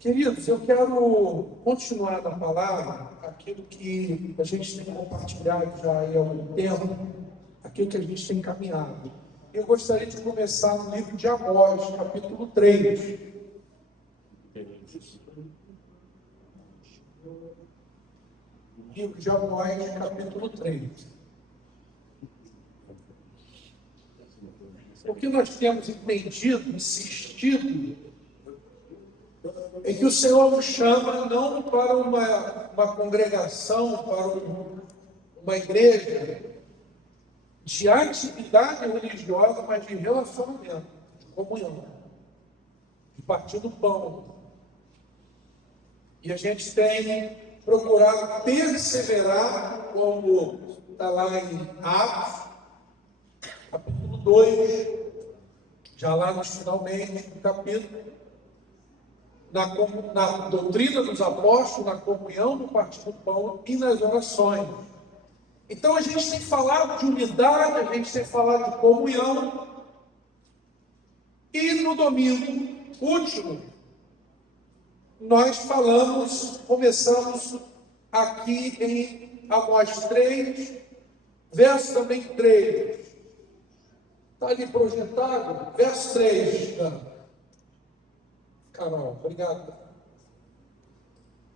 Queridos, eu quero continuar na palavra aquilo que a gente tem compartilhado já há algum tempo, aquilo que a gente tem caminhado. Eu gostaria de começar no livro de Amós, capítulo 3. Livro de Amós, capítulo 3. O que nós temos entendido, insistido, é que o Senhor nos chama não para uma congregação, para uma igreja de atividade religiosa, mas de relacionamento, de comunhão, de partir do pão. E a gente tem procurado perseverar, como está lá em Atos, capítulo 2, já lá nos finalmente do capítulo, na doutrina dos apóstolos, na comunhão, no partir do pão e nas orações. Então a gente tem falado de unidade, a gente tem falado de comunhão. E no domingo último, nós começamos aqui em Amós 3, verso também 3. Está ali projetado, verso 3, Carol, obrigado.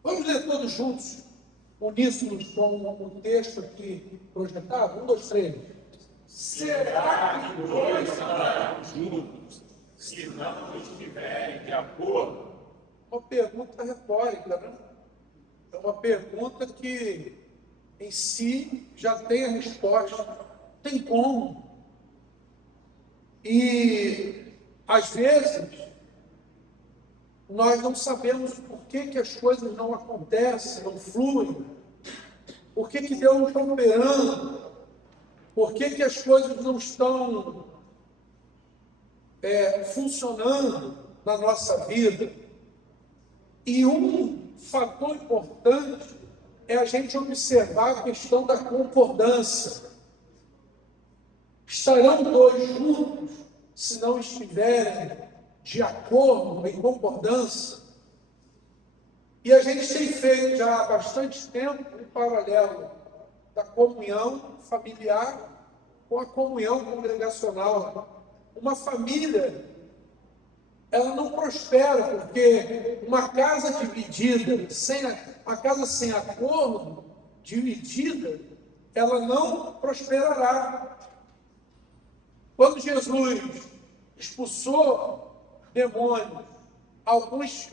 Vamos ler todos juntos, uníssonos com o texto aqui projetado? 1, 2, 3. Será que dois andarão juntos, se não estiverem de acordo? Uma pergunta retórica, né? É uma pergunta que, em si, já tem a resposta. Tem como. E, às vezes, nós não sabemos por que as coisas não acontecem, não fluem, por que Deus não está operando, por que as coisas não estão funcionando na nossa vida. E um fator importante é a gente observar a questão da concordância. Estarão dois juntos se não estiverem de acordo, em concordância. E a gente tem feito já há bastante tempo um paralelo da comunhão familiar com a comunhão congregacional. Uma família, ela não prospera, porque uma casa dividida, uma casa sem acordo, dividida, ela não prosperará. Quando Jesus expulsou demônios, alguns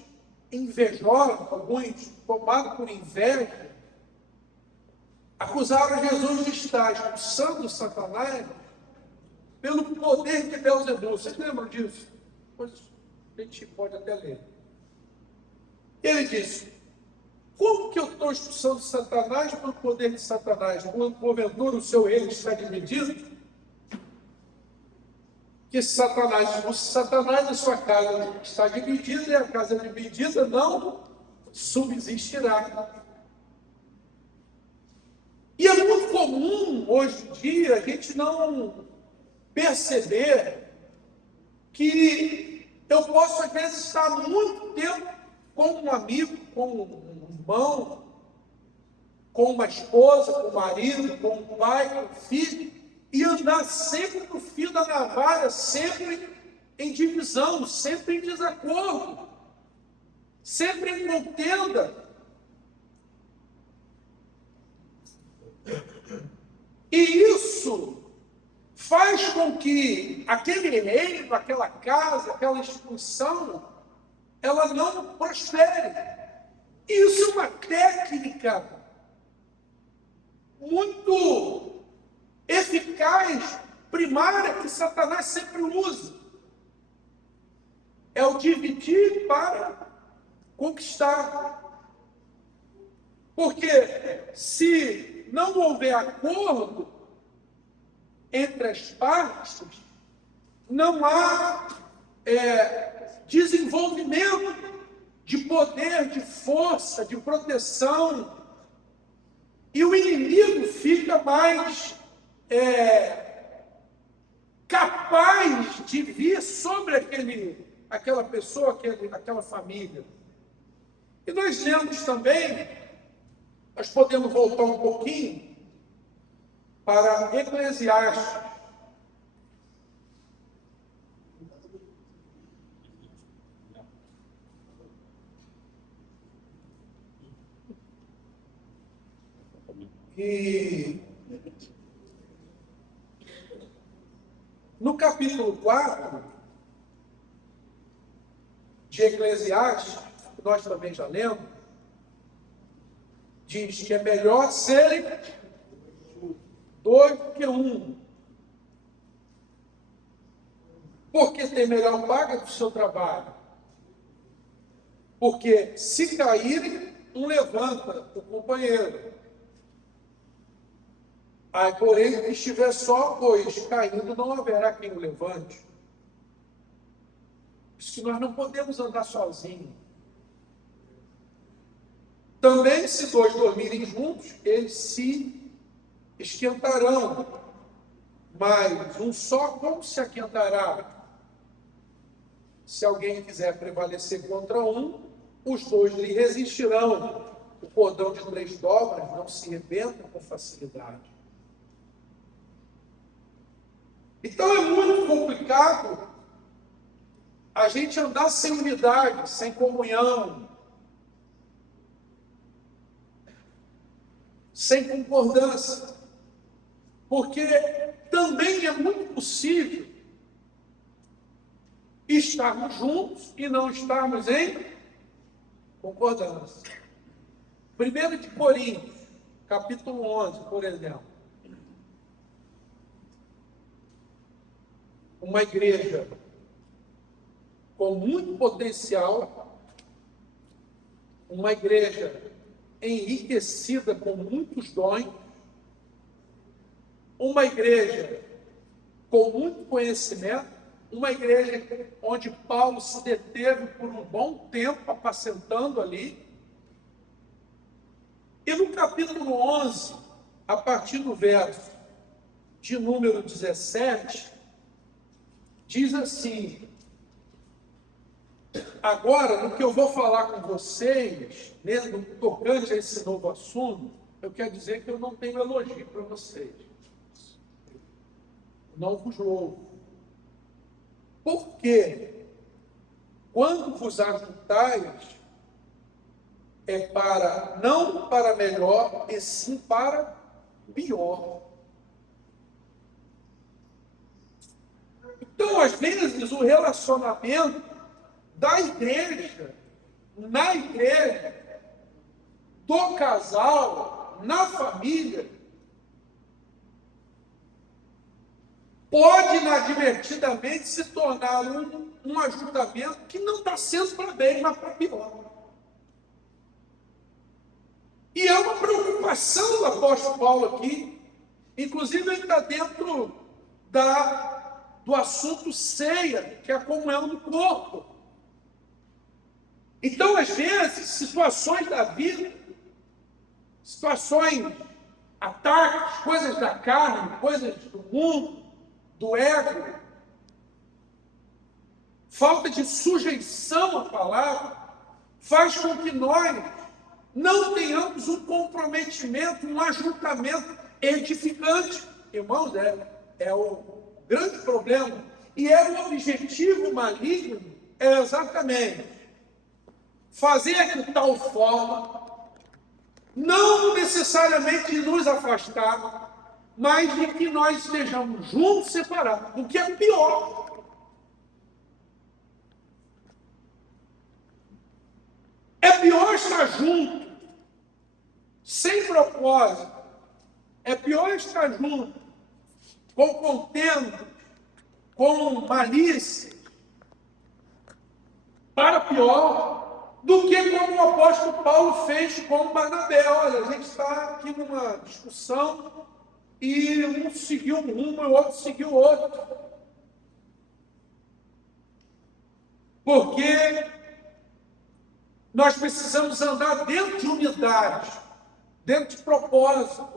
invejosos, alguns tomados por inveja, acusaram Jesus de estar expulsando Satanás pelo poder de Beelzebul. Vocês lembram disso? Pois a gente pode até ler. Ele disse: como que eu estou expulsando Satanás pelo poder de Satanás? Porventura o seu reino está dividido? Que Satanás, a sua casa está dividida, e a casa dividida não subsistirá. E é muito comum, hoje em dia, a gente não perceber que eu posso, às vezes, estar muito tempo com um amigo, com um irmão, com uma esposa, com um marido, com um pai, com um filho, e andar sempre no fio da navalha, sempre em divisão, sempre em desacordo, sempre em contenda. E isso faz com que aquele reino, aquela casa, aquela instituição, ela não prospere. Isso é uma técnica muito eficaz, primária, que Satanás sempre usa. É o dividir para conquistar. Porque se não houver acordo entre as partes, não há desenvolvimento de poder, de força, de proteção. E o inimigo fica mais capaz de vir sobre aquela pessoa, aquela família. E nós lemos também, nós podemos voltar um pouquinho para Eclesiastes. E no capítulo 4 de Eclesiastes, que nós também já lemos, diz que é melhor serem dois do que um, porque tem melhor paga do seu trabalho. Porque se caírem, um levanta o companheiro. Aí, porém, se estiver só, pois caindo não haverá quem o levante. Isso que nós não podemos andar sozinhos. Também, se dois dormirem juntos, eles se esquentarão. Mas um só como se aquentará? Se alguém quiser prevalecer contra um, os dois lhe resistirão. O cordão de 3 dobras não se rebenta com facilidade. Então é muito complicado a gente andar sem unidade, sem comunhão, sem concordância, porque também é muito possível estarmos juntos e não estarmos em concordância. 1 de Coríntios, capítulo 11, por exemplo. Uma igreja com muito potencial, uma igreja enriquecida com muitos dons, uma igreja com muito conhecimento, uma igreja onde Paulo se deteve por um bom tempo apacentando ali. E no capítulo 11, a partir do verso de número 17, diz assim: agora, no que eu vou falar com vocês, no tocante a esse novo assunto, eu quero dizer que eu não tenho elogio para vocês. Não vos louvo. Porque quando vos ajuntais, é para, não para melhor, e sim para pior. Então, às vezes, o relacionamento da igreja, na igreja, do casal, na família, pode inadvertidamente se tornar um ajuntamento que não está sendo para bem, mas para pior. E é uma preocupação do apóstolo Paulo aqui, inclusive ele está dentro do assunto ceia, que é a comunhão do corpo. Então, às vezes, situações da vida, situações, ataques, coisas da carne, coisas do mundo, do ego, falta de sujeição à palavra, faz com que nós não tenhamos um comprometimento, um ajuntamento edificante. Irmãos, é o grande problema. E é o objetivo maligno, é exatamente fazer de tal forma, não necessariamente nos afastar, mas de que nós estejamos juntos, separados, o que é pior. É pior estar junto, sem propósito. É pior estar junto, com contenda, com malícia, para pior, do que como o apóstolo Paulo fez com Barnabé. Olha, a gente está aqui numa discussão e um seguiu um rumo e o outro seguiu o outro. Porque nós precisamos andar dentro de unidade, dentro de propósito,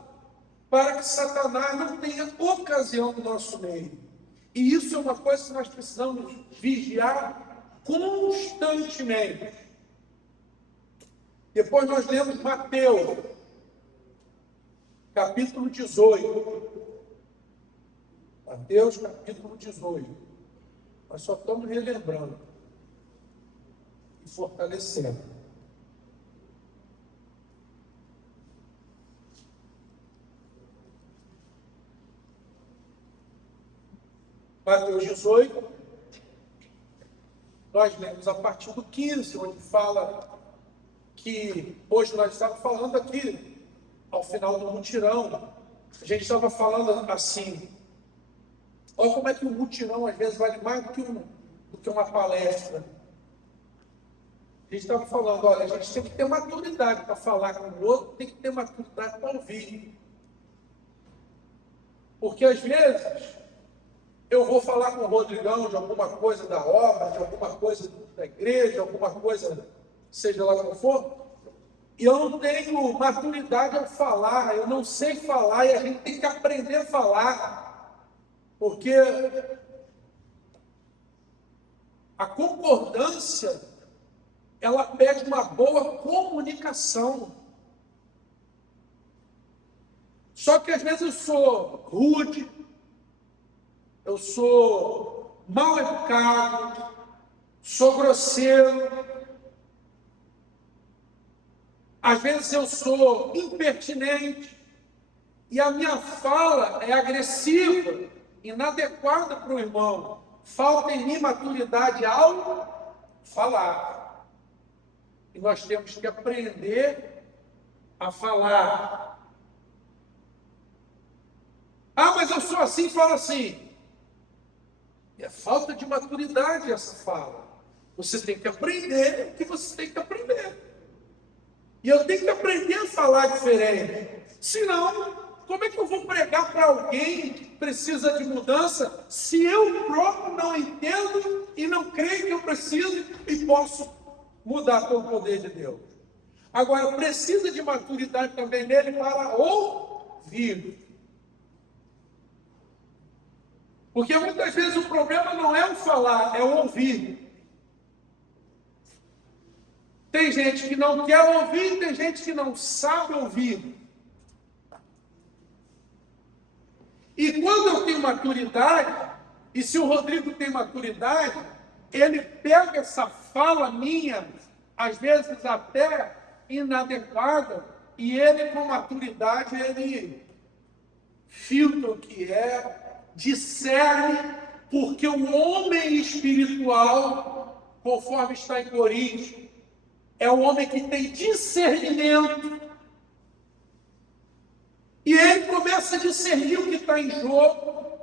para que Satanás não tenha ocasião no nosso meio. E isso é uma coisa que nós precisamos vigiar constantemente. Depois nós lemos Mateus, capítulo 18. Mateus, capítulo 18. Nós só estamos relembrando e fortalecendo. Mateus 18, nós lemos a partir do 15, onde fala que, hoje nós estamos falando aqui, ao final do mutirão, a gente estava falando assim, olha como é que o mutirão às vezes vale mais do que uma palestra. A gente estava falando, olha, a gente tem que ter maturidade para falar com o outro, tem que ter maturidade para ouvir. Porque às vezes eu vou falar com o Rodrigão de alguma coisa da obra, de alguma coisa da igreja, alguma coisa, seja lá como for, e eu não tenho maturidade ao falar, eu não sei falar, e a gente tem que aprender a falar, porque a concordância, ela pede uma boa comunicação. Só que às vezes eu sou rude, eu sou mal educado, sou grosseiro, às vezes eu sou impertinente, e a minha fala é agressiva, inadequada para o irmão. Falta em mim maturidade ao falar. E nós temos que aprender a falar. Ah, mas eu sou assim, falo assim. É falta de maturidade essa fala. Você tem que aprender o que você tem que aprender. E eu tenho que aprender a falar diferente. Senão, como é que eu vou pregar para alguém que precisa de mudança se eu próprio não entendo e não creio que eu preciso e posso mudar pelo poder de Deus? Agora, precisa de maturidade também nele para ouvir. Porque muitas vezes o problema não é o falar, é o ouvir. Tem gente que não quer ouvir, tem gente que não sabe ouvir. E quando eu tenho maturidade, e se o Rodrigo tem maturidade, ele pega essa fala minha, às vezes até inadequada, e ele com maturidade, ele filtra o que é, discerne, porque o homem espiritual, conforme está em Coríntios, é o homem que tem discernimento. E ele começa a discernir o que está em jogo.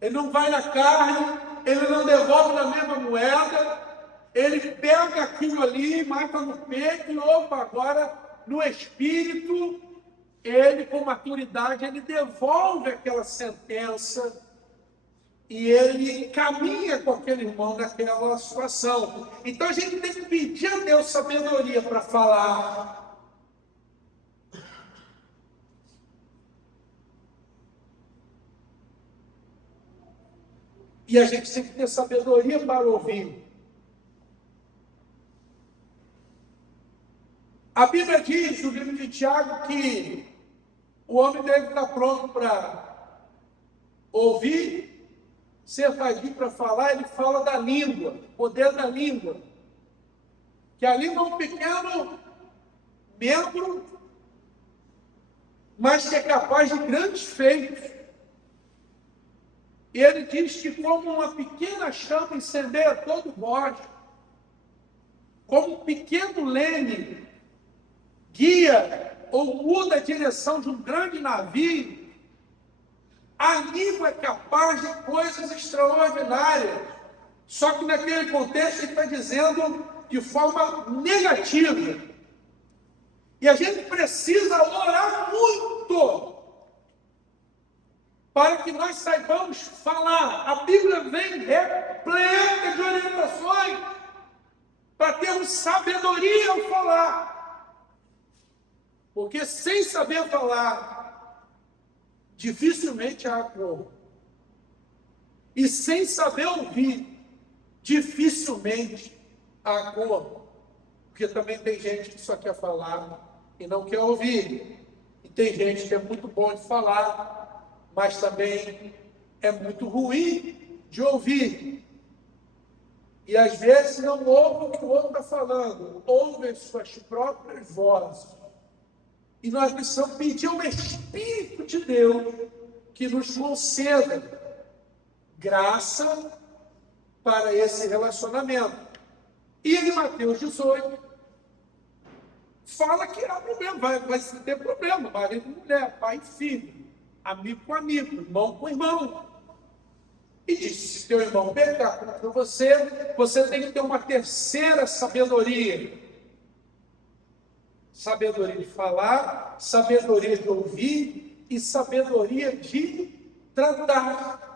Ele não vai na carne, ele não devolve na mesma moeda, ele pega aquilo ali, mata no peito e opa, agora no espírito, ele com maturidade, ele devolve aquela sentença e ele caminha com aquele irmão naquela situação. Então a gente tem que pedir a Deus sabedoria para falar. E a gente tem que ter sabedoria para ouvir. A Bíblia diz, no livro de Tiago, que o homem deve estar pronto para ouvir, ser vadio para falar. Ele fala da língua, poder da língua. Que a língua é um pequeno membro, mas que é capaz de grandes feitos. E ele diz que como uma pequena chama incendeia todo o bosque, como um pequeno leme guia ou muda a direção de um grande navio, a língua é capaz de coisas extraordinárias. Só que naquele contexto ele está dizendo de forma negativa. E a gente precisa orar muito para que nós saibamos falar. A Bíblia vem repleta de orientações para termos sabedoria ao falar. Porque sem saber falar, dificilmente há acordo. E sem saber ouvir, dificilmente há acordo. Porque também tem gente que só quer falar e não quer ouvir. E tem gente que é muito bom de falar, mas também é muito ruim de ouvir. E às vezes não ouve o que o outro está falando, ouve as suas próprias vozes. E nós precisamos pedir ao Espírito de Deus que nos conceda graça para esse relacionamento. E em Mateus 18, fala que há problema, vai ter problema, marido e mulher, pai e filho, amigo com amigo, irmão com irmão. E diz, se teu irmão pecar contra você, você tem que ter uma terceira sabedoria. Sabedoria de falar, sabedoria de ouvir e sabedoria de tratar.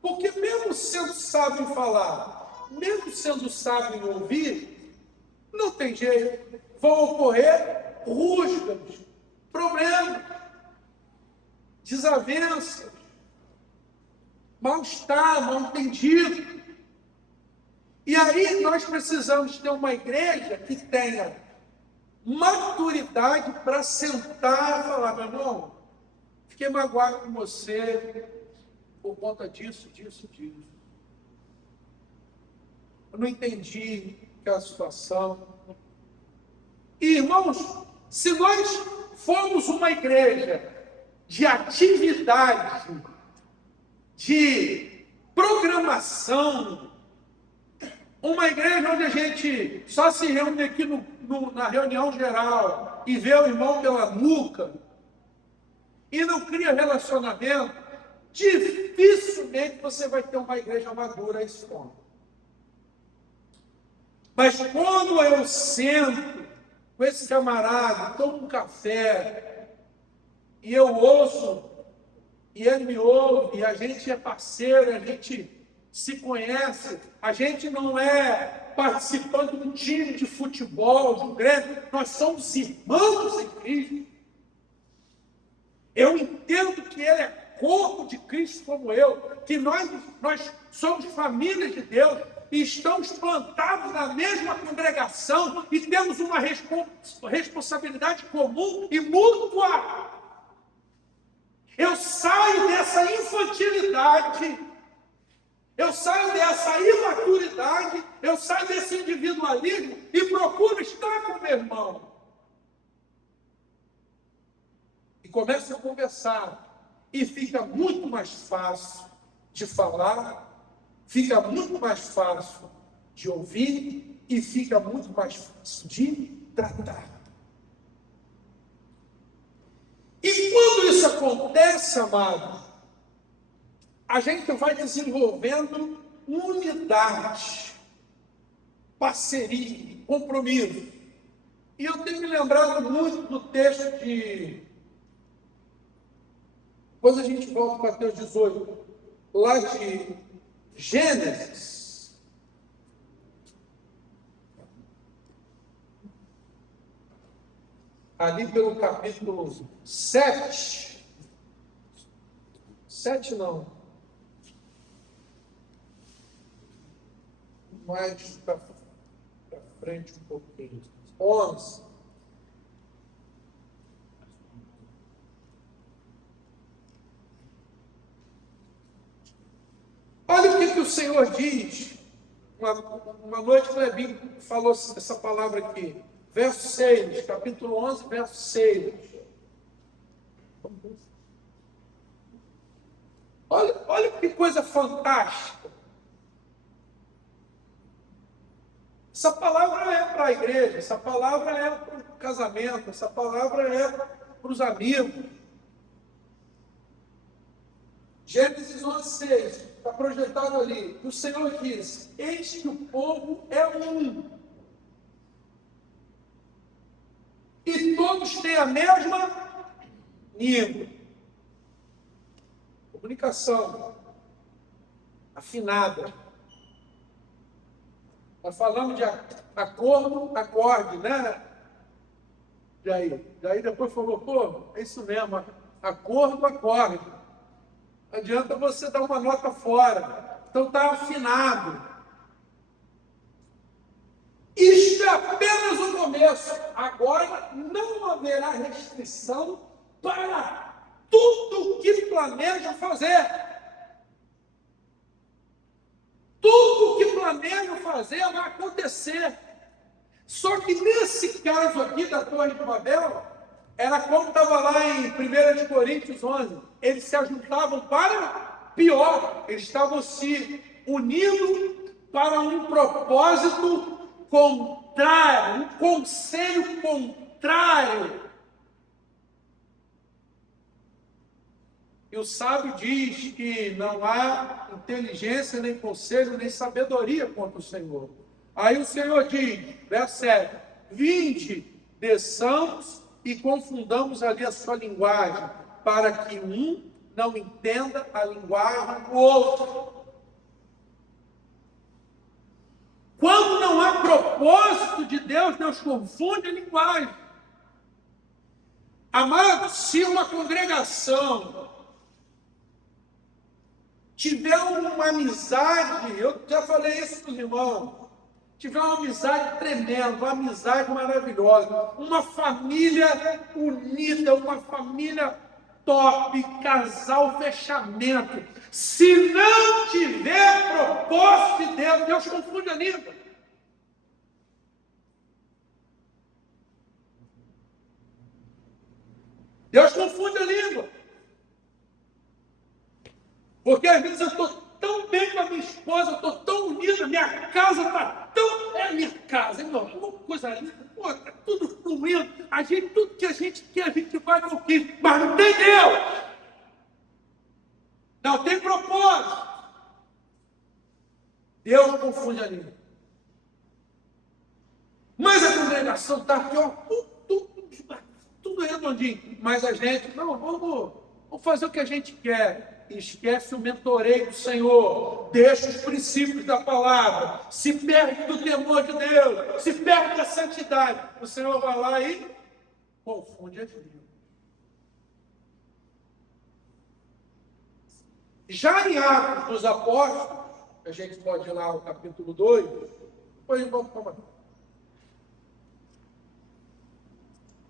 Porque mesmo sendo sábio em falar, mesmo sendo sábio em ouvir, não tem jeito. Vão ocorrer rusgas, problemas, desavenças, mal-estar, mal-entendido. E aí nós precisamos ter uma igreja que tenha maturidade para sentar e falar, meu irmão, fiquei magoado com você por conta disso. Eu não entendi aquela situação. E, irmãos, se nós formos uma igreja de atividade, de programação, uma igreja onde a gente só se reúne aqui na reunião geral e vê o irmão pela nuca e não cria relacionamento, dificilmente você vai ter uma igreja madura a esse ponto. Mas quando eu sento com esse camarada, tomo um café e eu ouço e ele me ouve, e a gente é parceiro, a gente se conhece, a gente não é participando de um time de futebol, de um Grêmio, nós somos irmãos em Cristo. Eu entendo que ele é corpo de Cristo como eu, que nós somos família de Deus e estamos plantados na mesma congregação e temos uma responsabilidade comum e mútua. Eu saio dessa infantilidade, eu saio dessa imaturidade, eu saio desse individualismo e procuro estar com o meu irmão. E começo a conversar. E fica muito mais fácil de falar, fica muito mais fácil de ouvir e fica muito mais fácil de tratar. E quando isso acontece, amado, a gente vai desenvolvendo unidade, parceria, compromisso. E eu tenho me lembrado muito do texto de... Depois a gente volta para Mateus 18, lá de Gênesis. Ali pelo capítulo 7. 7 não. Mais para frente um pouquinho. 11. Olha o que o Senhor diz. Uma noite o Clebinho falou essa palavra aqui. Verso 6, capítulo 11, verso 6. Olha que coisa fantástica. Essa palavra é para a igreja, essa palavra é para o casamento, essa palavra é para os amigos. Gênesis 11, 6, está projetado ali. O Senhor diz, eis que o povo é um. E todos têm a mesma língua. Comunicação afinada. Nós falamos de acordo, acorde, né? Daí depois falou, pô, é isso mesmo, acordo, acorde. Não adianta você dar uma nota fora. Então está afinado. Isto é apenas um começo. Agora não haverá restrição para tudo o que planejam fazer. Tudo o que planejam fazer vai acontecer. Só que nesse caso aqui da Torre de Babel, era como estava lá em 1 Coríntios 11. Eles se ajuntavam para pior. Eles estavam se unindo para um propósito contrário, um conselho contrário. E o sábio diz que não há inteligência, nem conselho, nem sabedoria contra o Senhor. Aí o Senhor diz, verso 7, vinde, desçamos e confundamos ali a sua linguagem, para que um não entenda a linguagem do outro. Quando não há propósito de Deus, Deus confunde a linguagem. Amados, se uma congregação tiver uma amizade, eu já falei isso com os irmãos, tiver uma amizade tremenda, uma amizade maravilhosa, uma família unida, uma família top, casal, fechamento, se não tiver propósito de Deus, Deus confunde a língua. Deus confunde a língua. Porque às vezes eu estou tão bem com a minha esposa, eu estou tão unida, minha casa está tão... É a minha casa, irmão, uma coisa linda, está tudo fluindo, tudo que a gente quer, a gente vai conseguir, mas não tem Deus. Não tem propósito. Deus confunde a língua. Mas a congregação está aqui, ó, tudo redondinho. Mas a gente, não, vamos fazer o que a gente quer. Esquece o mentoreio do Senhor, deixa os princípios da palavra, se perde do temor de Deus, se perde da santidade. O Senhor vai lá e confunde as línguas. Já em Atos dos Apóstolos, a gente pode ir lá ao capítulo 2, depois vamos tomar.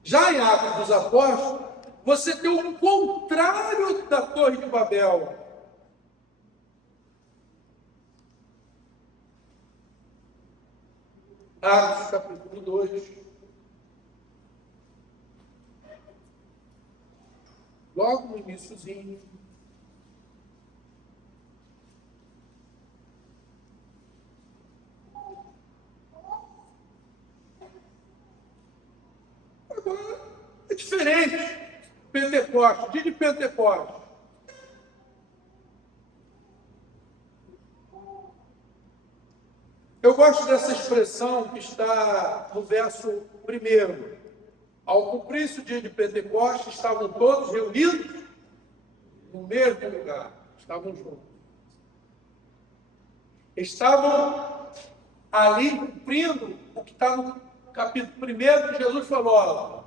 Já em Atos dos Apóstolos, você tem o contrário da Torre de Babel. Atos, capítulo 2. Logo no iniciozinho. Agora, é diferente. Pentecostes, dia de Pentecostes. Eu gosto dessa expressão que está no verso 1. Ao cumprir-se o dia de Pentecostes, estavam todos reunidos no mesmo lugar. Estavam juntos. Estavam ali cumprindo o que está no capítulo 1, que Jesus falou, ó,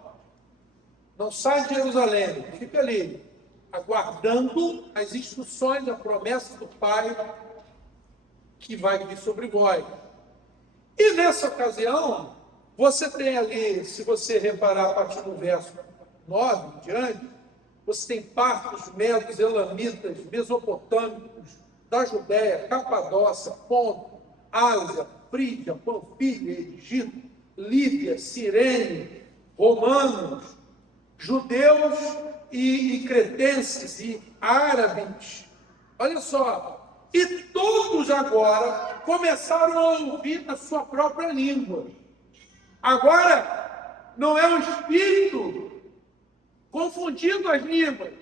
não sai de Jerusalém, fica ali, aguardando as instruções, a promessa do Pai que vai vir sobre vós. E nessa ocasião, você tem ali, se você reparar a partir do verso 9 em diante, você tem partos, medos, elamitas, mesopotâmicos, da Judéia, Capadócia, Ponto, Ásia, Frígia, Panfilha, Egito, Líbia, Cirene, romanos, judeus e cretenses e árabes. Olha só, e todos agora começaram a ouvir a sua própria língua. Agora, não é o Espírito confundindo as línguas,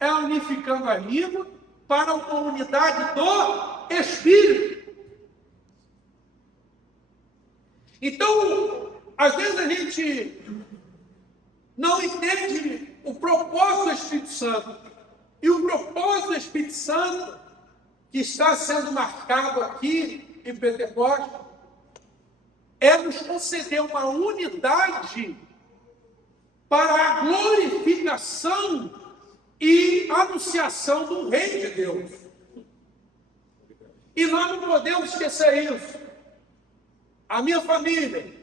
é unificando a língua para uma unidade do Espírito. Então, às vezes a gente não entende o propósito do Espírito Santo. E o propósito do Espírito Santo, que está sendo marcado aqui em Pentecostes, é nos conceder uma unidade para a glorificação e anunciação do Reino de Deus. E nós não podemos esquecer isso. A minha família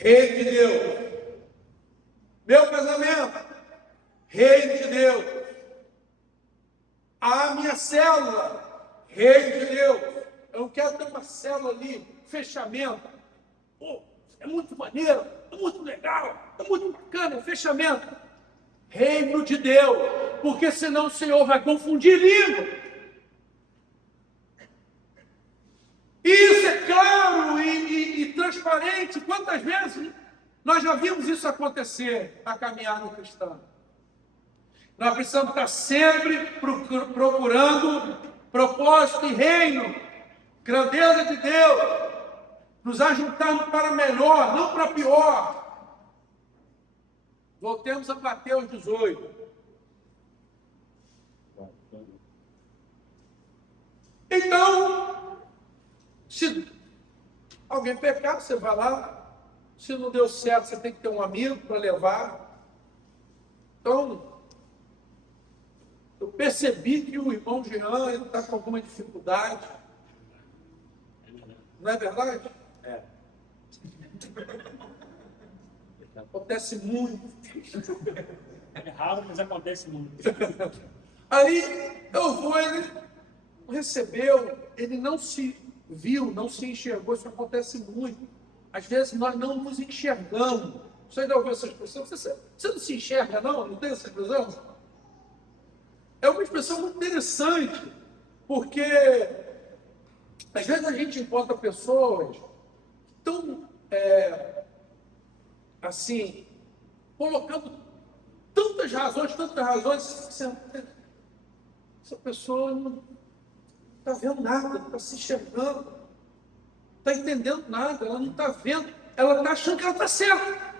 reino de Deus. Meu casamento, reino de Deus. A minha célula, reino de Deus. Eu não quero ter uma célula ali, fechamento. Pô, é muito maneiro, é muito legal, é muito bacana, fechamento. Reino de Deus, porque senão o Senhor vai confundir língua. Isso é claro e transparente. Quantas vezes nós já vimos isso acontecer na caminhada cristã? Nós precisamos estar sempre procurando propósito e reino, grandeza de Deus, nos ajuntando para melhor, não para pior. Voltemos a Mateus 18. Então, se alguém pecar, você vai lá. Se não deu certo, você tem que ter um amigo para levar. Então, eu percebi que o irmão Jean está com alguma dificuldade. Não é verdade? É. Acontece muito. É raro, mas acontece muito. Aí eu vou, ele recebeu, ele não se viu, não se enxergou. Isso acontece muito. Às vezes nós não nos enxergamos. Você já ouviu essa expressão? Você não se enxerga, não? Não tem essa expressão? É uma expressão muito interessante, porque às vezes a gente encontra pessoas tão, assim, colocando tantas razões, essa pessoa não está vendo nada, não está se enxergando, não está entendendo nada, ela não está vendo, ela está achando que ela está certa.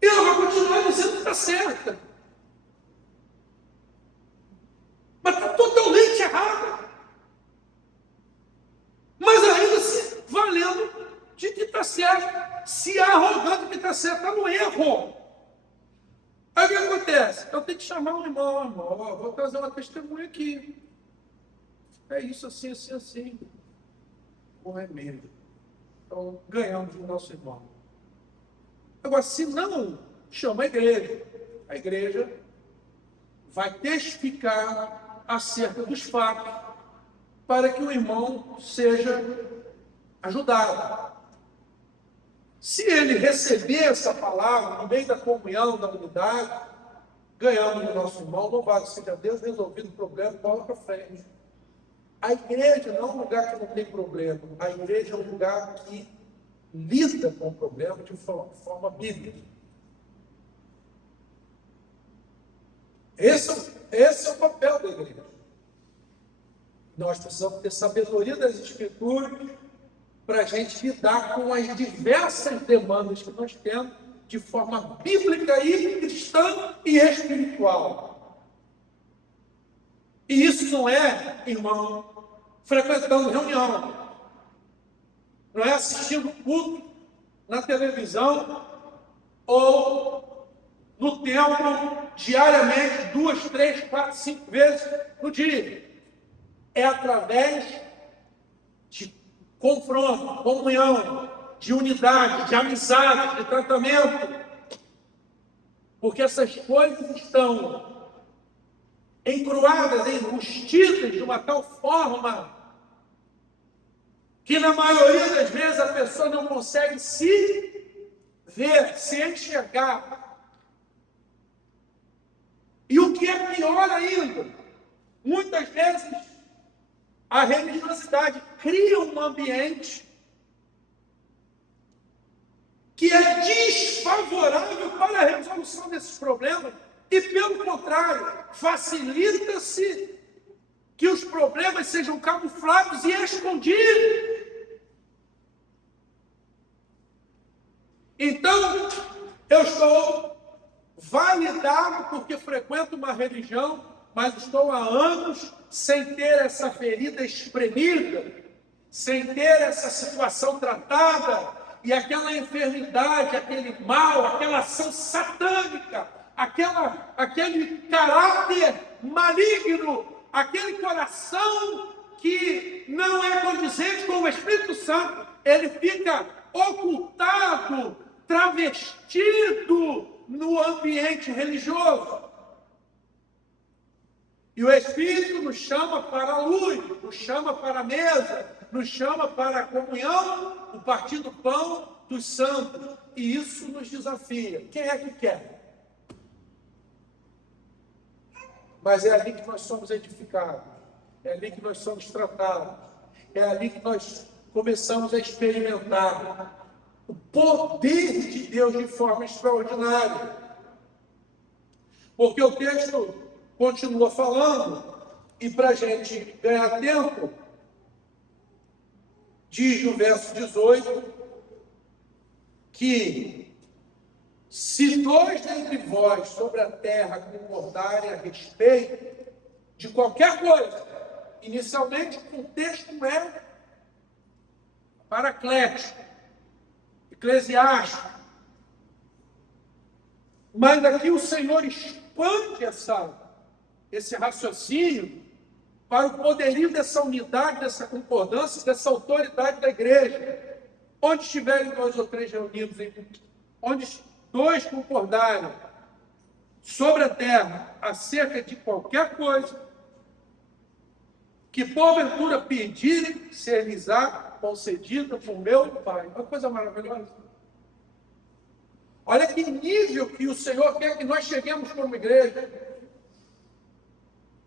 E ela vai continuar dizendo que está certa. Mas está totalmente errada. Mas ainda se valendo de que está certo, se arrogando que está certo, está no erro. Aí o que acontece? Eu tenho que chamar um irmão, vou trazer uma testemunha aqui. É isso, assim, assim, assim. Com remédio. Então, ganhamos o nosso irmão. Agora, se não, chama a igreja vai testificar acerca dos fatos para que o irmão seja ajudado. Se ele receber essa palavra no meio da comunhão, da unidade, ganhamos o nosso irmão, louvado seja Deus, resolvido o problema, bola para frente. A igreja não é um lugar que não tem problema, a igreja é um lugar que lida com o problema de forma bíblica. Esse é o papel da igreja. Nós precisamos ter sabedoria das Escrituras para a gente lidar com as diversas demandas que nós temos de forma bíblica e cristã e espiritual. E isso não é, irmão, frequentando reunião, não é assistindo culto na televisão ou no templo diariamente, 2, 3, 4, 5 vezes no dia. É através de confronto, comunhão, de unidade, de amizade, de tratamento. Porque essas coisas estão encruadas, enrustidas de uma tal forma que na maioria das vezes a pessoa não consegue se ver, se enxergar. E o que é pior ainda, muitas vezes a religiosidade cria um ambiente que é desfavorável para a resolução desses problemas e, pelo contrário, facilita-se que os problemas sejam camuflados e escondidos. Então, eu estou validado porque frequento uma religião, mas estou há anos sem ter essa ferida espremida, sem ter essa situação tratada, e aquela enfermidade, aquele mal, aquela ação satânica, aquele caráter maligno, aquele coração que não é condizente com o Espírito Santo, ele fica ocultado, travestido no ambiente religioso. E o Espírito nos chama para a luz, nos chama para a mesa, nos chama para a comunhão, o partir do pão dos santos. E isso nos desafia. Quem é que quer? Mas é ali que nós somos edificados, é ali que nós somos tratados, é ali que nós começamos a experimentar o poder de Deus de forma extraordinária. Porque o texto continua falando, e para a gente ganhar tempo, diz no verso 18, que se dois dentre vós sobre a terra concordarem a respeito de qualquer coisa, inicialmente o contexto é paraclético, eclesiástico, mas aqui o Senhor expande esse raciocínio para o poderio dessa unidade, dessa concordância, dessa autoridade da igreja. Onde estiverem 2 ou 3 reunidos, onde 2 concordarem sobre a terra acerca de qualquer coisa, que porventura pedirem, ser-lhes-á concedida por meu Pai. Uma coisa maravilhosa. Olha que nível que o Senhor quer que nós cheguemos como igreja.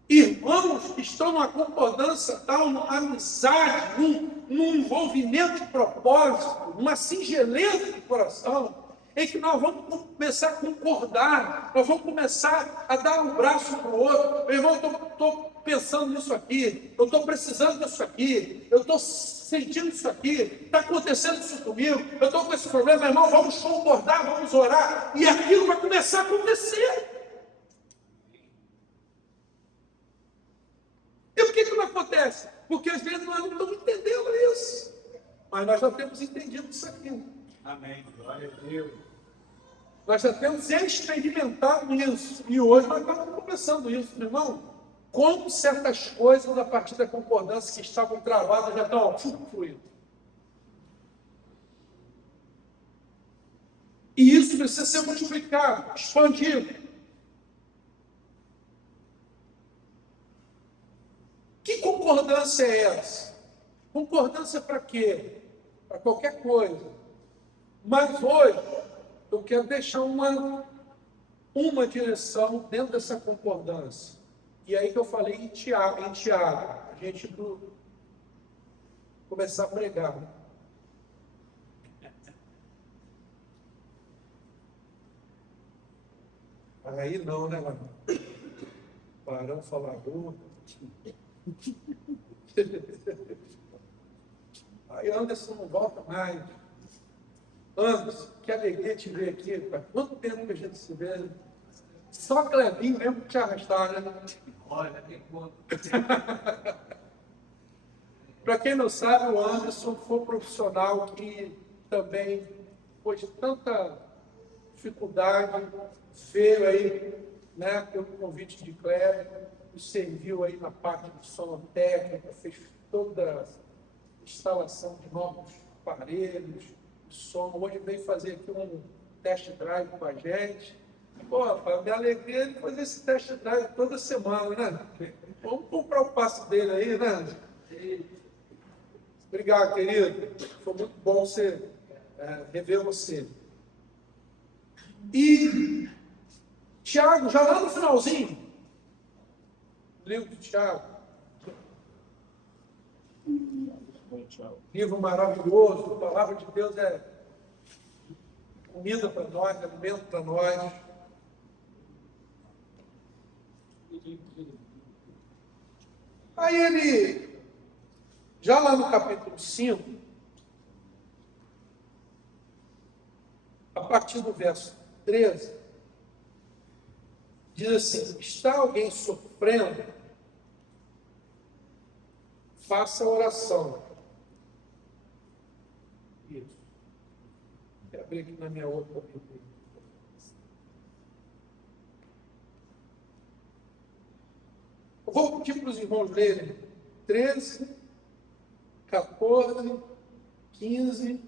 Irmãos que estão numa concordância tal, numa amizade, num envolvimento de propósito, numa singeleza de coração, em que nós vamos começar a concordar, nós vamos começar a dar um braço para o outro. Meu irmão, eu estou pensando nisso aqui, eu estou precisando disso aqui, eu estou sentindo isso aqui, está acontecendo isso comigo, eu estou com esse problema, meu irmão, vamos concordar, vamos orar, e aquilo vai começar a acontecer. E por que não acontece? Porque às vezes nós não estamos entendendo isso. Mas nós já temos entendido isso aqui. Amém. Glória a Deus. Nós já temos experimentado isso. E hoje nós estamos começando isso, meu irmão. Como certas coisas, a partir da concordância que estavam travadas, já estão fluindo. E isso precisa ser multiplicado, expandido. Que concordância é essa? Concordância para quê? Para qualquer coisa. Mas hoje, eu quero deixar uma direção dentro dessa concordância. E aí que eu falei em Tiago, a gente começar a pregar. Aí não, né, mano? Barão falador. Aí Anderson não volta mais. Anderson, que alegria te ver aqui. Faz quanto tempo que a gente se vê? Só Clebinho mesmo que te arrastar, né? Olha, tem conta. Para quem não sabe, o Anderson foi um profissional que também, depois de tanta dificuldade, veio aí, né, pelo convite de Cléber, nos serviu aí na parte de sonotécnica, fez toda a instalação de novos aparelhos de som. Hoje veio fazer aqui um test drive com a gente. Pô, rapaz, minha alegria é fazer esse test drive toda semana, né? Vamos comprar o passe dele aí, né? Obrigado, querido. Foi muito bom rever você. E Tiago, já lá no finalzinho, livro de Tiago, livro maravilhoso, a palavra de Deus é comida para nós, alimento para nós. Aí ele, já lá no capítulo 5, a partir do verso 13, diz assim: está alguém sofrendo? Faça oração. Isso. Vou abrir aqui na minha outra Bíblia. Eu vou pedir para os irmãos lerem 13, 14, 15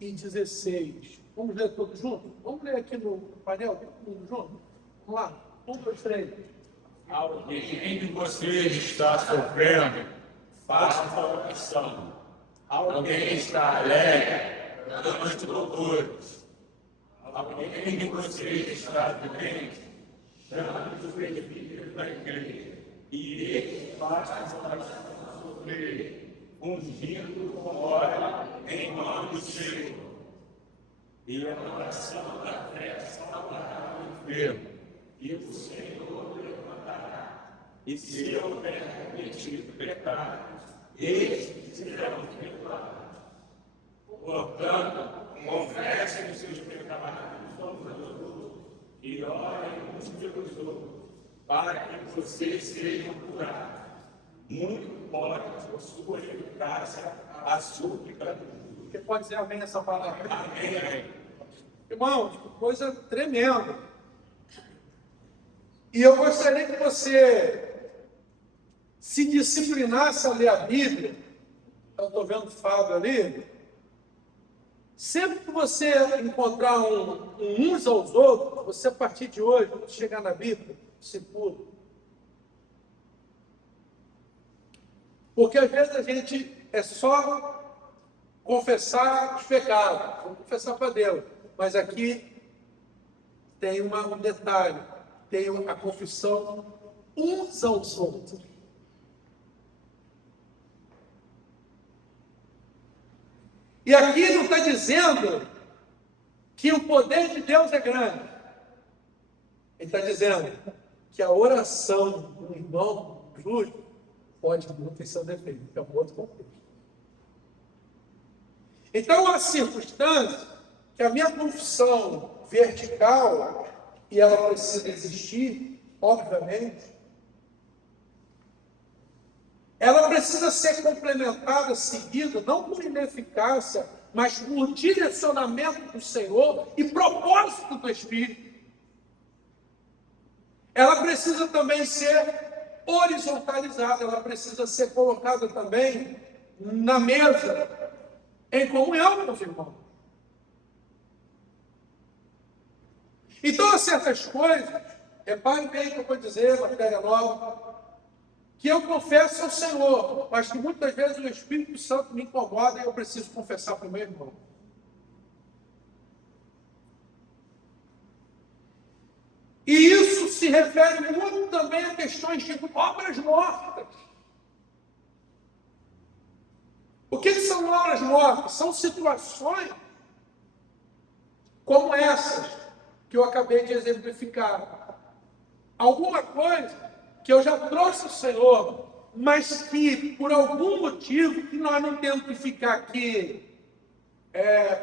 e 16. Vamos ler todos juntos? Vamos ler aqui no painel, todo mundo junto? Vamos lá. 1, 2, 3. Alguém de vocês está sofrendo, faça uma oração. Alguém está alegre, cante louvores. Alguém de vocês está doente, chame os presbíteros da igreja. E ele faz a oração sofrer, ungindo com óleo em nome do Senhor. E a oração da fé salvará o enfermo, e o Senhor levantará. E se houver cometido pecados, estes serão perdoados. Portanto, confessem os seus pecados uns aos outros e orem uns pelos outros, para que vocês sejam curados. Muito pode, por sua eficácia, a súplica do justo. Você pode dizer amém nessa palavra? Amém. Irmãos, que coisa tremenda. E eu gostaria que você se disciplinasse a ler a Bíblia. Eu estou vendo o Fábio ali. Sempre que você encontrar uns aos outros, você a partir de hoje, quando chegar na Bíblia, se pula. Porque às vezes a gente é só confessar os pecados, vamos confessar para Deus. Mas aqui tem um detalhe, tem a confissão uns aos outros. E aqui não está dizendo que o poder de Deus é grande. Ele está dizendo que a oração do irmão justo pode muito em seu defeito, que é um outro contexto. Então, há circunstâncias que a minha confissão vertical, e ela precisa existir, obviamente, ela precisa ser complementada, seguida, não por ineficácia, mas por direcionamento do Senhor e propósito do Espírito. Ela precisa também ser horizontalizada, ela precisa ser colocada também na mesa, em comunhão com os irmãos. Então, há certas coisas, repare bem o que eu vou dizer, matéria nova, que eu confesso ao Senhor, mas que muitas vezes o Espírito Santo me incomoda e eu preciso confessar para o meu irmão. E isso se refere muito também a questões de obras mortas. O que são obras mortas? São situações como essas que eu acabei de exemplificar. Alguma coisa que eu já trouxe ao Senhor, mas que por algum motivo, que nós não temos que ficar aqui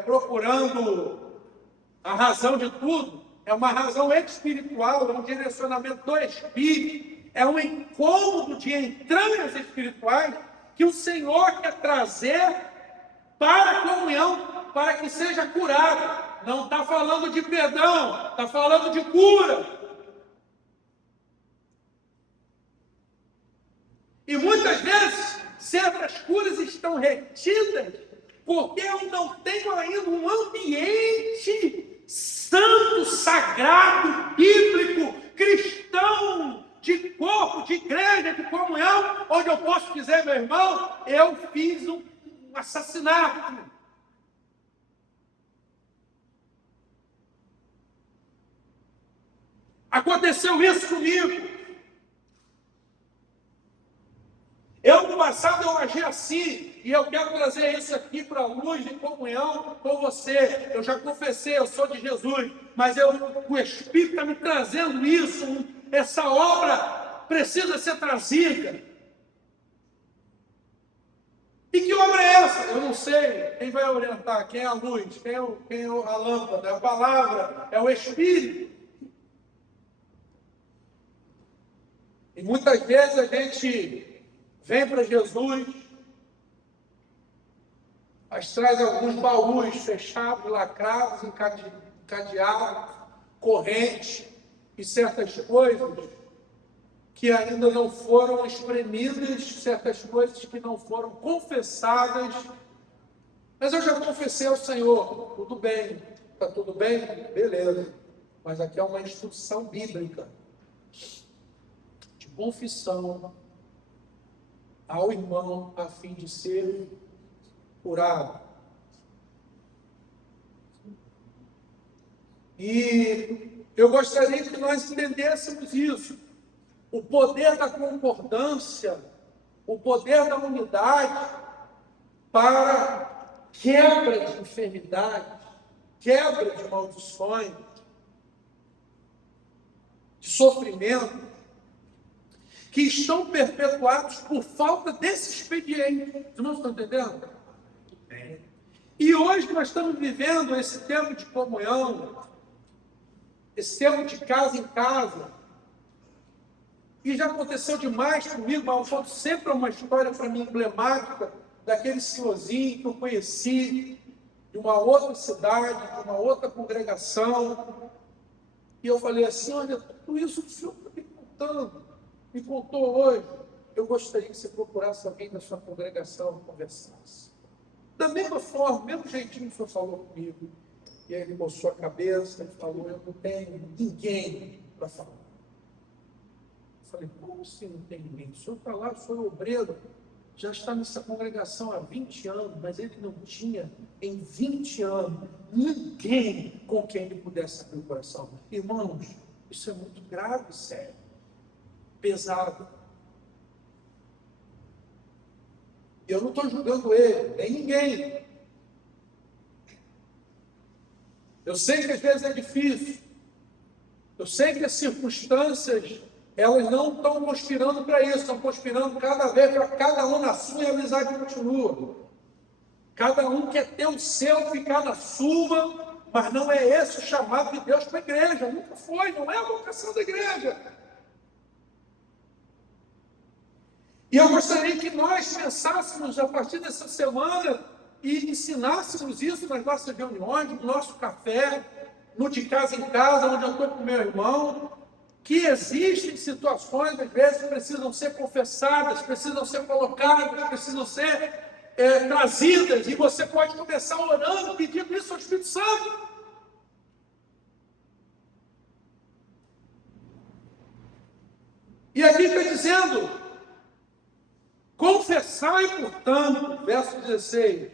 procurando a razão de tudo, é uma razão espiritual, é um direcionamento do Espírito, é um incômodo de entranhas espirituais que o Senhor quer trazer para a comunhão, para que seja curado. Não está falando de perdão, está falando de cura. E muitas vezes, certas curas estão retidas porque eu não tenho ainda um ambiente santo, sagrado, bíblico, cristão, de corpo, de igreja, de comunhão, onde eu posso dizer, meu irmão, eu fiz um assassinato. Aconteceu isso comigo. Eu, no passado, eu agi assim, e eu quero trazer isso aqui para a luz de comunhão com você. Eu já confessei, eu sou de Jesus, mas o Espírito está me trazendo isso, essa obra precisa ser trazida. E que obra é essa? Eu não sei. Quem vai orientar? Quem é a luz? Quem é a lâmpada? É a palavra? É o Espírito? E muitas vezes a gente vem para Jesus, mas traz alguns baús fechados, lacrados, encadeados, correntes e certas coisas que ainda não foram espremidas, certas coisas que não foram confessadas Mas eu já confessei ao Senhor, tudo bem, está tudo bem? Beleza. Mas aqui é uma instrução bíblica de confissão ao irmão a fim de ser curado. E eu gostaria que nós entendêssemos isso. O poder da concordância, o poder da unidade para quebra de enfermidades, quebra de maldições, de sofrimento, que estão perpetuados por falta desse expediente. Os irmãos estão entendendo? E hoje nós estamos vivendo esse tempo de comunhão, esse tempo de casa em casa. E já aconteceu demais comigo, mas eu conto sempre uma história para mim emblemática daquele senhorzinho que eu conheci de uma outra cidade, de uma outra congregação. E eu falei assim, olha, tudo isso que o senhor está me contando, me contou hoje. Eu gostaria que você procurasse alguém da sua congregação e conversasse. Da mesma forma, mesmo jeitinho que o senhor falou comigo. E aí ele mostrou a cabeça e falou, eu não tenho ninguém para falar. Eu falei, como assim não tem ninguém? O senhor está lá, o senhor é obreiro, já está nessa congregação há 20 anos, mas ele não tinha, em 20 anos, ninguém com quem ele pudesse abrir o coração. Irmãos, isso é muito grave, sério, pesado. Eu não estou julgando ele, nem ninguém. Eu sei que às vezes é difícil. Eu sei que as circunstâncias, elas não estão conspirando para isso, estão conspirando cada vez para cada um na sua e a amizade continua. Cada um quer ter o seu, ficar na sua, mas não é esse o chamado de Deus para a igreja. Nunca foi, não é a vocação da igreja. E eu gostaria que nós pensássemos a partir dessa semana e ensinássemos isso nas nossas reuniões, no nosso café, no de casa em casa, onde eu estou com meu irmão, que existem situações, às vezes, que precisam ser confessadas, precisam ser colocadas, precisam ser trazidas, e você pode começar orando, pedindo isso ao Espírito Santo. E aqui está dizendo, confessai, portanto, verso 16,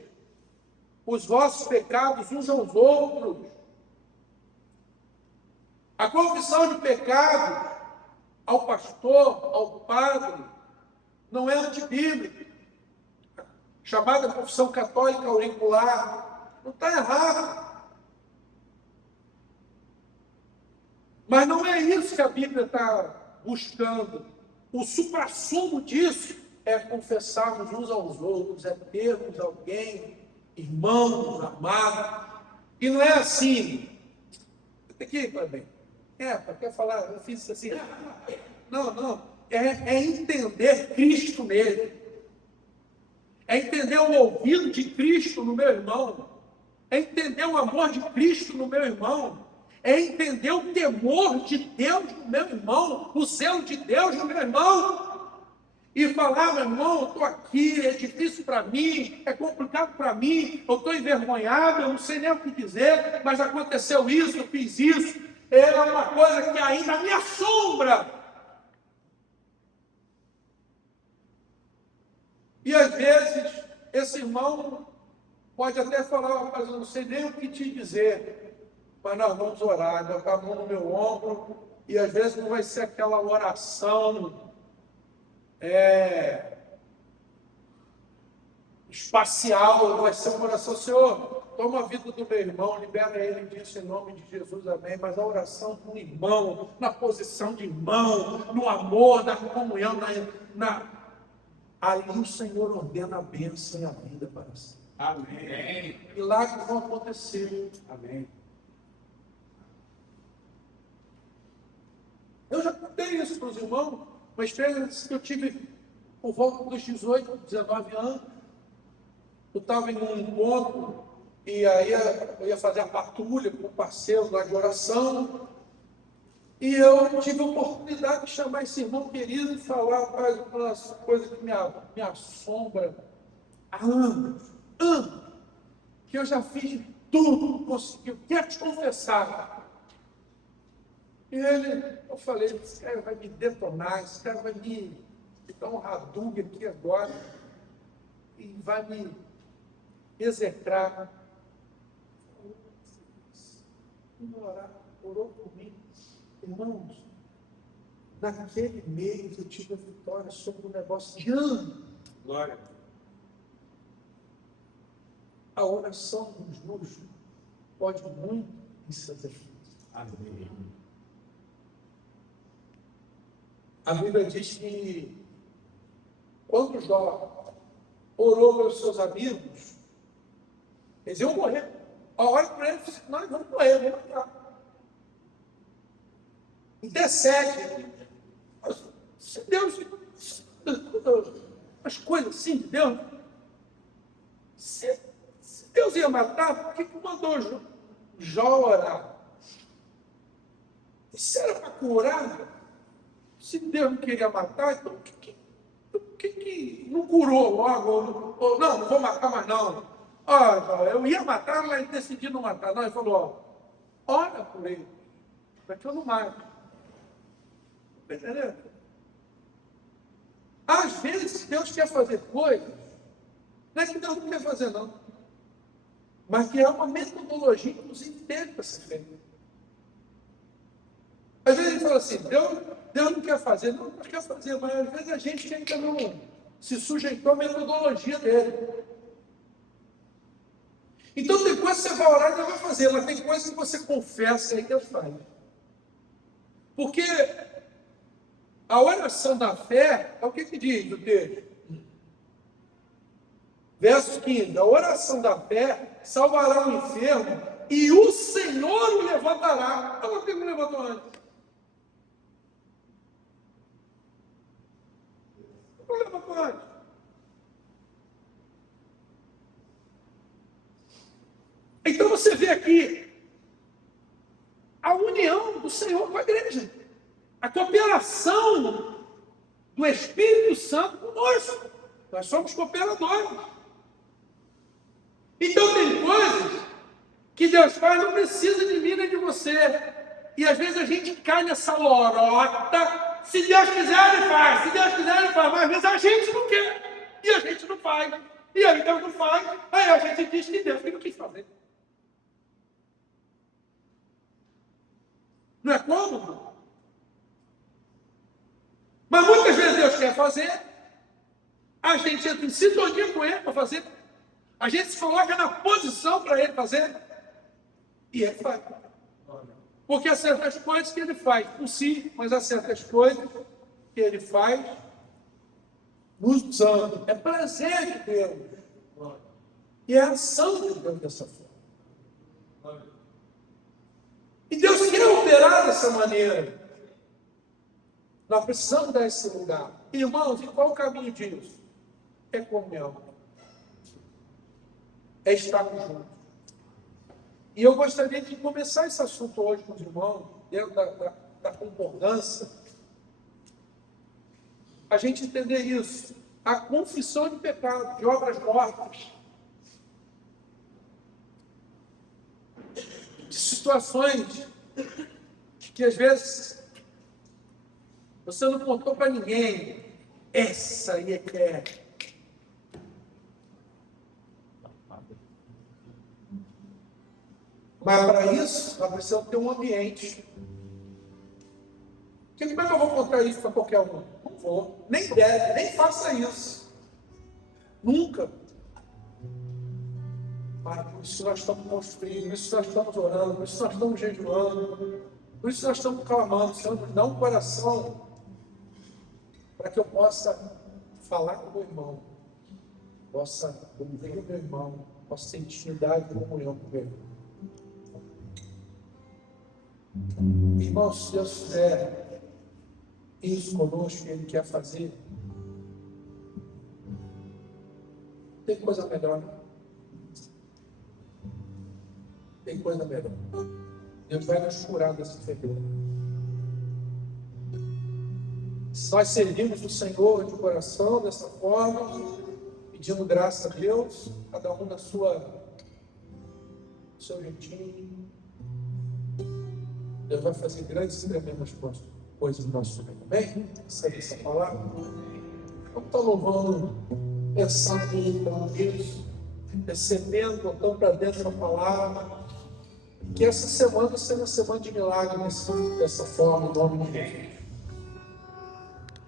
os vossos pecados uns aos outros. A confissão de pecado ao pastor, ao padre, não é antibíblica. Chamada confissão católica auricular, não está errado. Mas não é isso que a Bíblia está buscando. O suprassumo disso é confessarmos uns aos outros, é termos alguém, irmãos, amados. E não é assim. Tem que ir para bem. Quer falar, eu fiz isso assim. Não. É entender Cristo nele. É entender o ouvido de Cristo no meu irmão. É entender o amor de Cristo no meu irmão. É entender o temor de Deus no meu irmão. O zelo de Deus no meu irmão. E falar, meu irmão, eu estou aqui, é difícil para mim, é complicado para mim, eu estou envergonhado, eu não sei nem o que dizer, mas aconteceu isso, eu fiz isso. É uma coisa que ainda me assombra. E às vezes, esse irmão pode até falar, mas eu não sei nem o que te dizer. Mas nós vamos orar, botar a mão no meu ombro, e às vezes não vai ser aquela oração espacial, vai ser uma oração, Senhor, toma a vida do meu irmão, libera ele disso em nome de Jesus, amém. Mas a oração com o irmão, na posição de irmão, no amor, na comunhão, aí o Senhor ordena a bênção e a vida para si. Amém. Milagres vão acontecer. Amém. Eu já contei isso para os irmãos, uma experiência que eu tive por volta dos 18, 19 anos. Eu estava em um encontro, e aí eu ia fazer a patrulha com um parceiro lá de oração, e eu tive a oportunidade de chamar esse irmão querido e falar, rapaz, uma coisa que me assombra há anos. que eu já fiz de tudo, conseguiu, quer te confessar. E eu falei, esse cara vai me detonar, esse cara vai me dar um Hadouken aqui agora, e vai me execrar. Orou por mim. Irmãos, naquele mês eu tive a vitória sobre um negócio de ano. Glória. A oração do justo pode muito em seus efeitos. Amém. A Bíblia diz que quando Jó orou pelos seus amigos, eles iam morrer. A hora para ele, nós vamos morrer, vamos matar. Intercede. Se Deus, as coisas assim de Deus, se Deus ia matar, por que mandou Jó orar? E se era para curar, se Deus não queria matar, então por que não curou logo? Ou não vou matar mais não. Eu ia matar, mas decidi não matar. Não, ele falou, ora por ele, para que eu não mato. Está entendendo? Às vezes, Deus quer fazer coisas, não é que Deus não quer fazer, não. Mas que é uma metodologia, inclusive, dele para ser feita. Às vezes ele fala assim, Deus não quer fazer, não quer fazer, mas às vezes a gente ainda não se sujeitou à metodologia dele. Então tem coisas que você vai orar e Deus vai fazer, mas tem coisas que você confessa e Deus faz. Porque a oração da fé, é o que diz o texto? Verso 15, a oração da fé salvará o enfermo e o Senhor o levantará. Por que não levantou antes? Não levantou antes. Então você vê aqui a união do Senhor com a igreja. A cooperação do Espírito Santo conosco. Nós somos cooperadores. Então tem coisas que Deus faz, não precisa de mim nem de você. E às vezes a gente cai nessa lorota. Se Deus quiser, Ele faz. Se Deus quiser, Ele faz. Mas às vezes a gente não quer. E a gente não faz. E aí Deus não faz. Aí a gente diz que Deus não quis fazer. Não é cômodo? Mas muitas vezes Deus quer fazer, a gente entra em sintonia com Ele para fazer, a gente se coloca na posição para Ele fazer, e Ele faz. Porque há certas coisas que Ele faz por si, mas há certas coisas que Ele faz nos usando. É prazer de Deus. E é a ação de Deus dessa forma. E Deus quer operar dessa maneira. Nós precisamos dar esse lugar. Irmãos, e qual o caminho disso? É comunhão. É estar juntos. E eu gostaria de começar esse assunto hoje com os irmãos, dentro da concordância, a gente entender isso. A confissão de pecado, de obras mortas. De situações que às vezes você não contou para ninguém. Essa aí é que é. Mas para isso, nós precisamos ter um ambiente. Porque como é que eu vou contar isso para qualquer um? Não vou. Nem deve, nem faça isso. Nunca. Mas por isso nós estamos construindo, por isso nós estamos orando, por isso nós estamos jejuando, por isso nós estamos clamando. Senhor, nos dá um coração para que eu possa falar com o meu irmão, possa ouvir o meu irmão, possa ter intimidade e comunhão com ele. Irmão, se Deus fizer isso conosco que Ele quer fazer, tem coisa melhor. Tem coisa melhor. Deus vai nos curar dessa ferida. Se nós servimos o Senhor de coração dessa forma, pedindo graça a Deus, cada um na sua do seu jeitinho. Deus vai fazer grandes e tremendas coisas no nosso meio. Amém? Recebe essa palavra. Vamos estar louvando, pensando em tudo isso, recebendo, botando para dentro da palavra. Que essa semana seja uma semana de milagre dessa forma, em nome de Jesus.